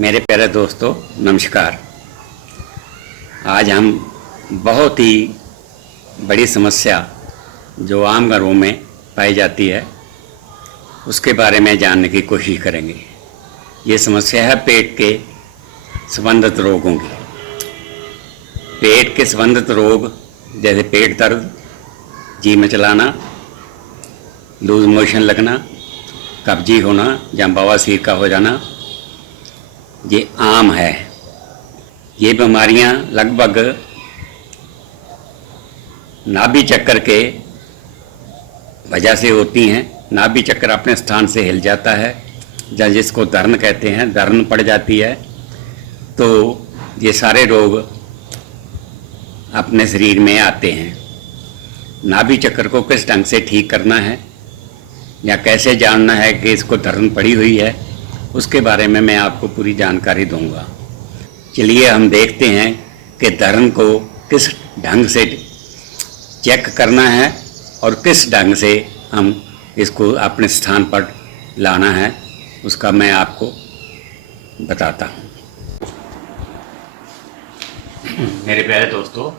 मेरे प्यारे दोस्तों, नमस्कार। आज हम बहुत ही बड़ी समस्या जो आम घरों में पाई जाती है उसके बारे में जानने की कोशिश करेंगे। ये समस्या है पेट के संबंधित रोगों की। पेट के संबंधित रोग जैसे पेट दर्द, जी मचलाना, लूज मोशन लगना, कब्जी होना या बवासीर का हो जाना, ये आम है। ये बीमारियां लगभग नाभि चक्कर के वजह से होती हैं। नाभि चक्कर अपने स्थान से हिल जाता है या जिसको धर्न कहते हैं, धर्न पड़ जाती है, तो ये सारे रोग अपने शरीर में आते हैं। नाभि चक्कर को किस ढंग से ठीक करना है या कैसे जानना है कि इसको धर्न पड़ी हुई है, उसके बारे में मैं आपको पूरी जानकारी दूंगा। चलिए हम देखते हैं कि धर्न को किस ढंग से चेक करना है और किस ढंग से हम इसको अपने स्थान पर लाना है, उसका मैं आपको बताता हूँ। मेरे प्यारे दोस्तों,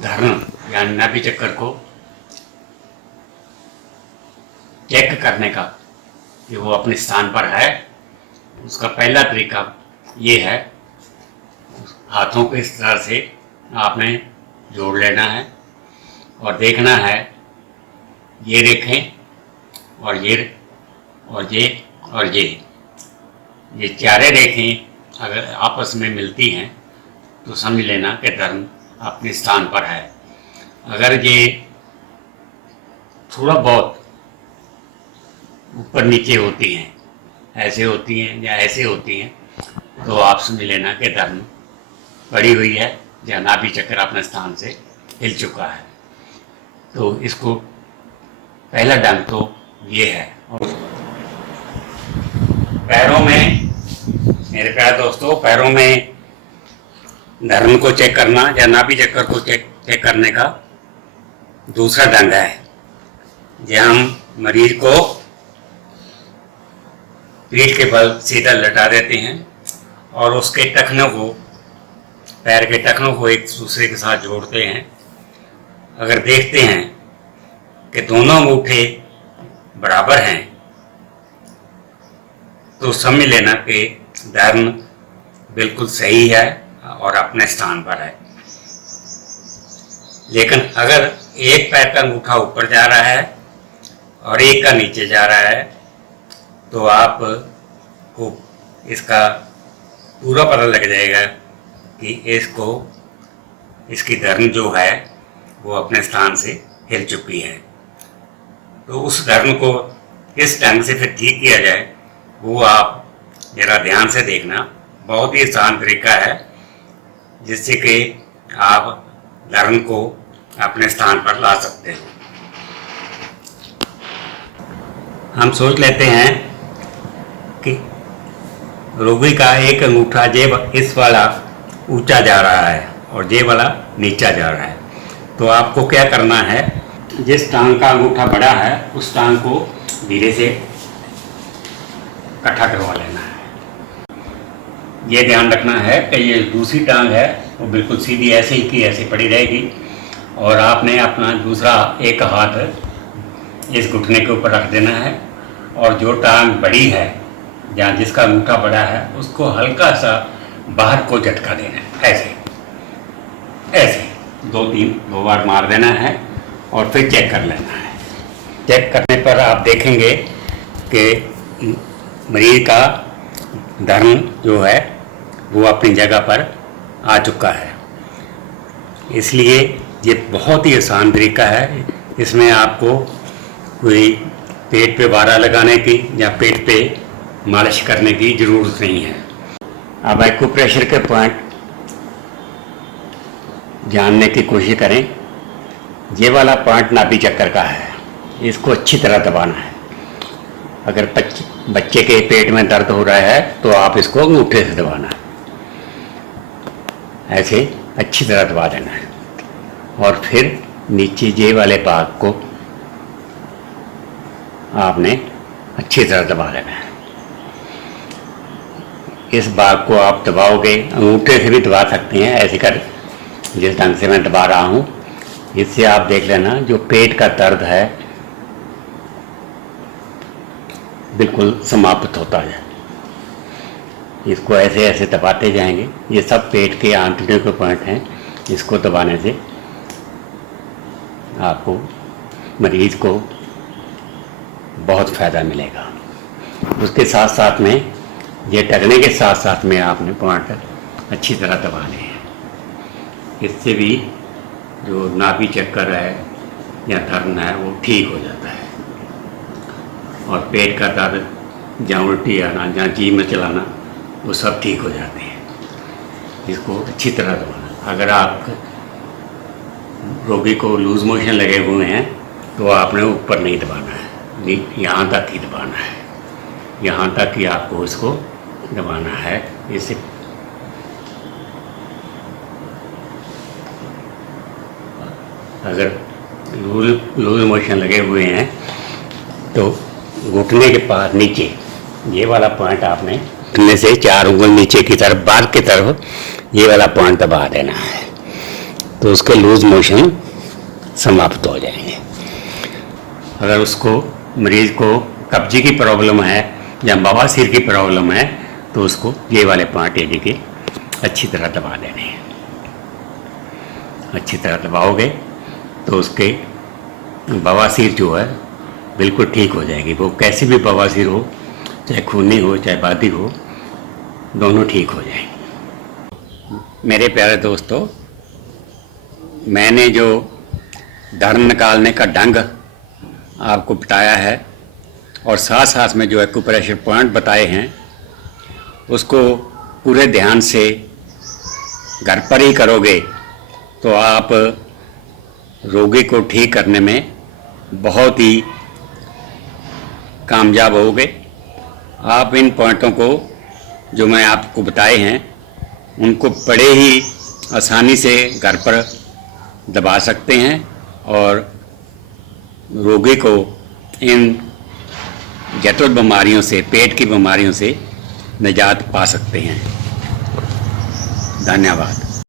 धर्न यानी नाभि चक्कर को चेक करने का कि वो अपने स्थान पर है, उसका पहला तरीका ये है, हाथों को इस तरह से आपने जोड़ लेना है और देखना है ये रेखें और ये और ये और ये चारे रेखें अगर आपस में मिलती हैं तो समझ लेना कि धर्म अपने स्थान पर है। अगर ये थोड़ा बहुत ऊपर नीचे होती हैं, ऐसे होती हैं या ऐसे होती हैं, तो आप समझ लेना कि धर्म पड़ी हुई है या नाभि चक्कर अपने स्थान से हिल चुका है। तो इसको पहला ढंग तो ये है। पैरों में, मेरे प्यारे दोस्तों, पैरों में धर्म को चेक करना या नाभि चक्कर को चेक करने का दूसरा ढंग है, जहाँ हम मरीज को पीठ के बल सीधा लटा देते हैं और उसके टखनों को, पैर के टखनों को एक दूसरे के साथ जोड़ते हैं। अगर देखते हैं कि दोनों अंगूठे बराबर हैं तो समझ लेना कि धर्म बिल्कुल सही है और अपने स्थान पर है। लेकिन अगर एक पैर का अंगूठा ऊपर जा रहा है और एक का नीचे जा रहा है तो आपको इसका पूरा पता लग जाएगा कि इसकी धर्म जो है वो अपने स्थान से हिल चुकी है। तो उस धर्म को किस ढंग से फिर ठीक किया जाए वो आप जरा ध्यान से देखना। बहुत ही आसान तरीका है जिससे कि आप धर्म को अपने स्थान पर ला सकते हो। हम सोच लेते हैं कि रोगी का एक अंगूठा जेब इस वाला ऊंचा जा रहा है और जेब वाला नीचा जा रहा है, तो आपको क्या करना है, जिस टांग का अंगूठा बड़ा है उस टांग को धीरे से इकट्ठा करवा लेना है। ये ध्यान रखना है कि ये दूसरी टांग है वो बिल्कुल सीधी ऐसे ही की ऐसे पड़ी रहेगी और आपने अपना दूसरा एक हाथ इस घुटने के ऊपर रख देना है और जो टांग बड़ी है या जिसका अंगूठा बड़ा है उसको हल्का सा बाहर को झटका देना है। ऐसे ऐसे दो बार मार देना है और फिर चेक कर लेना है। चेक करने पर आप देखेंगे कि मरीज का धर्म जो है वो अपनी जगह पर आ चुका है। इसलिए ये बहुत ही आसान तरीका है। इसमें आपको कोई पेट पे वारा लगाने की या पेट पे मालिश करने की ज़रूरत नहीं है। अब एक्यूप्रेशर के पॉइंट जानने की कोशिश करें। ये वाला पॉइंट नाभि चक्कर का है, इसको अच्छी तरह दबाना है। अगर बच्चे के पेट में दर्द हो रहा है तो आप इसको अंगूठे से दबाना है, ऐसे अच्छी तरह दबा देना है और फिर नीचे जे वाले भाग को आपने अच्छी तरह दबा लेना है। इस भाग को आप दबाओगे, अंगूठे से भी दबा सकते हैं ऐसे कर, जिस ढंग से मैं दबा रहा हूँ। इससे आप देख लेना जो पेट का दर्द है बिल्कुल समाप्त होता है। इसको ऐसे ऐसे दबाते जाएंगे। ये सब पेट के आंतड़ियों के पॉइंट हैं। इसको दबाने से आपको, मरीज को बहुत फ़ायदा मिलेगा। उसके साथ साथ में ये टकने के साथ साथ में आपने पॉइंट अच्छी तरह दबाने हैं। इससे भी जो नाभि चक्कर है या दर्द है वो ठीक हो जाता है, और पेट का दर्द, जहाँ उल्टी आना, जहाँ जी में चलाना, वो सब ठीक हो जाते हैं। इसको अच्छी तरह दबाना। अगर आप रोगी को लूज मोशन लगे हुए हैं तो आपने ऊपर नहीं दबाना है, यहाँ तक ही दबाना है। यहाँ तक ही आपको इसको दबाना है। इससे अगर लूज मोशन लगे हुए हैं तो घुटने के पास नीचे ये वाला पॉइंट आपने घुटने से 4 उंगल नीचे की तरफ, बार की तरफ ये वाला पॉइंट दबा देना है, तो उसके लूज मोशन समाप्त हो जाएंगे। अगर उसको, मरीज को कब्जे की प्रॉब्लम है या बवासीर की प्रॉब्लम है तो उसको ये वाले पॉइंट यानी कि अच्छी तरह दबा देने हैं। अच्छी तरह दबाओगे तो उसके बवासीर जो है बिल्कुल ठीक हो जाएगी। वो कैसी भी बवासीर हो, चाहे खूनी हो चाहे बादी हो, दोनों ठीक हो जाएंगे। मेरे प्यारे दोस्तों, मैंने जो दर्द निकालने का ढंग आपको बताया है और साथ साथ में जो एक्यूप्रेशर पॉइंट बताए हैं, उसको पूरे ध्यान से घर पर ही करोगे तो आप रोगी को ठीक करने में बहुत ही कामयाब होगे। आप इन पॉइंटों को जो मैं आपको बताए हैं उनको बड़े ही आसानी से घर पर दबा सकते हैं और रोगी को इन जटिल बीमारियों से, पेट की बीमारियों से निजात पा सकते हैं। धन्यवाद।